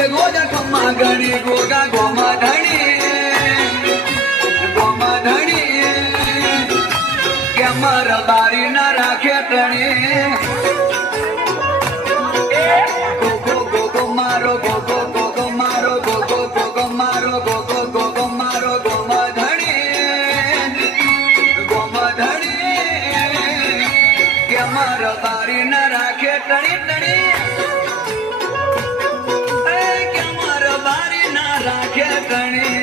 રે ગોગા ખમ્મા ગણી ગોગા ગોમા ધણી કે મારા બારી ના રાખે ટણી ગોગો ગોગો મારો ગોગો ગોગો મારો ગોગો ગોગો મારો ગોગો ગોગો મારો ગોમા ધણી કે મારા બારી ના રાખે ટણી ટણી કે મારા બારી ના રાખે ટણી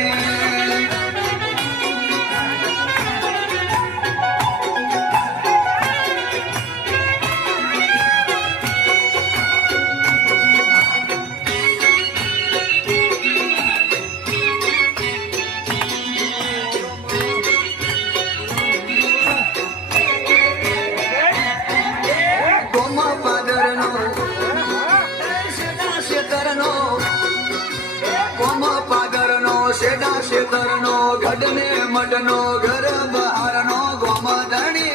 શેડા શેતરનો ગઢને મઢનો ઘર બહારનો ગોમધણી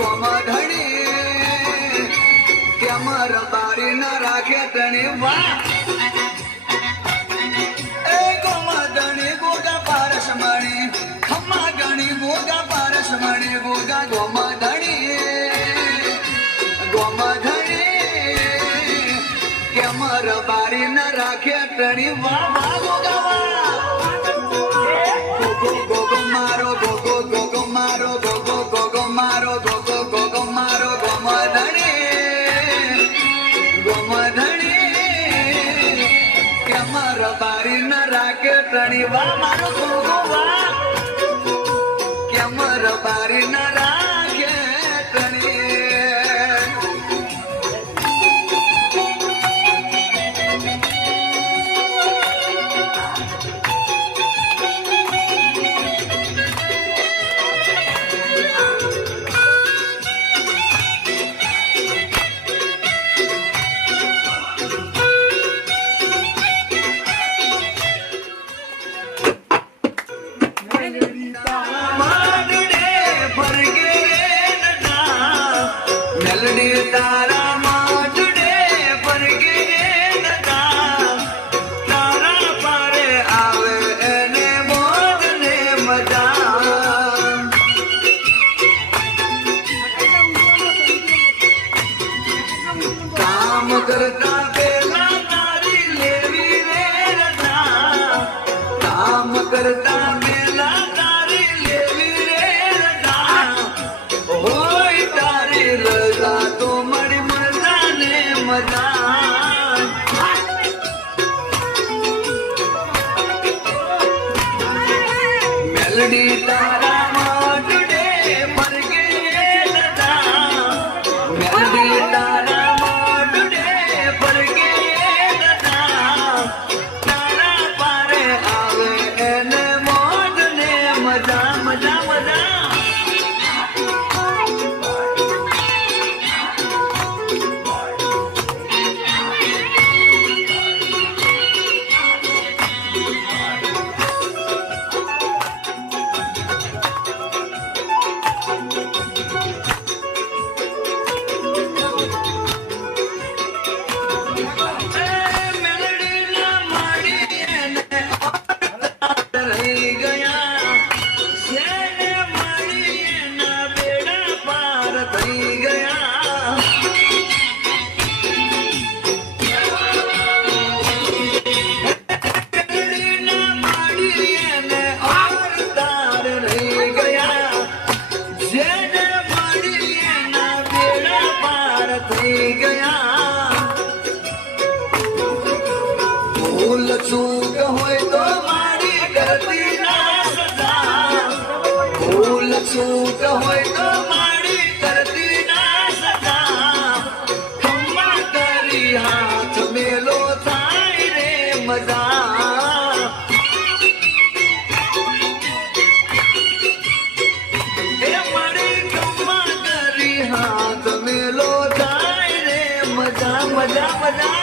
ગોમધણી કે અમારા બારી ના રાખે તણી વાહ એ ગોમધણી ગોગા પારસ મણી ખમ્મા ગણી ગોગા પારસ મણી ગોગા ગોમધણી કે અમારા બારી ના રાખે તણી વાહ વાહ ગોગા વાહ ગોગો ગોગો મારો ગોગો ગોગો મારો ગોગો ગોગો મારો ગોગો ગોગો મારો ગોમધણી કે અમારા બારી ના રાખે તણી વાહ મારો ગોગો વાહ કે અમારા બારી ના રાખે તણી તારા માજડે પરગે નતા તારા પારે આવે એને મોજ ને મજા કામ કરતા પેલા તારી લેવી રે રજા કામ કરતા પેલા તારી લેવી રે રજા હોય તારી રજા તો મળી મજા ને મજા મેલડી તારા માજડે પરગે નતા મેલડી તારા માજડે પરગે નતા તારા પારે આવે એને મોજ ને મજા મજા મજા ભૂલ ચૂક હોય તો મારી કરતી ના સજા ભૂલ ચૂક હોય તો મારી કરતી ના સજા ખમ્મા કરી હાથ મેલો થાય રે મજા એ મારી ખમ્મા કરી હાથ મેલો થાય રે મજા મજા મજા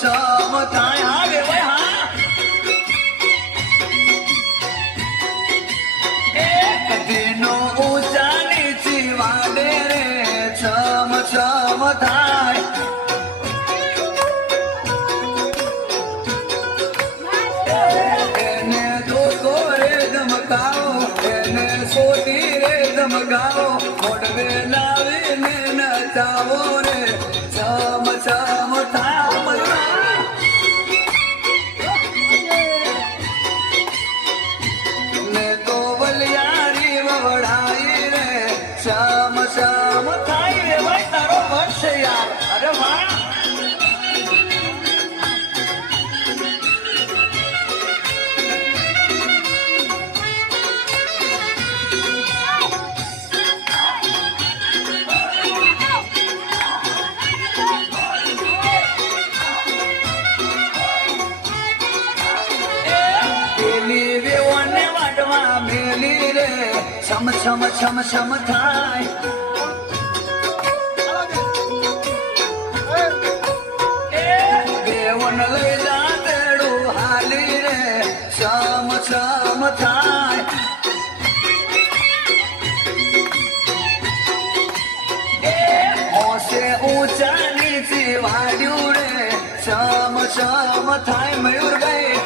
છમ થાય હા વેવાય હા દીનો ઊંચા નીચી વાડે રે છમ છમ થાય એને દોસ્તો રે ધમકાવો એને સોટી રે ધમકાવો મોઢવે લાવીને નચાવો રે છમ છમ થાય ને તો વલિયારી વવડાઈ રે શ્યામ શ્યામ થાય રે ભાઈ તારો વર્ષ યાર અરે વાહ પેલી વેવણને વાટવા મેલી રે છમ છમ છમ છમ થાય વેવણ લઈ જા તેડું હાલી રે છમ છમ થાય હોશે ઊંચા નીચી વાડ્યું રે છમ છમ થાય મયુરભાઈ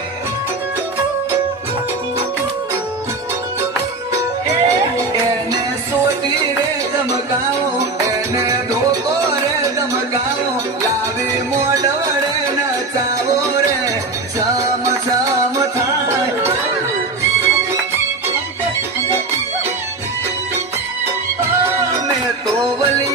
એને સોટી રે ધમકાવો એને ધોકો રે ધમકાવો લાવી મોઢવડે નચાવો રે છમ છમ થાય અમે તો વલી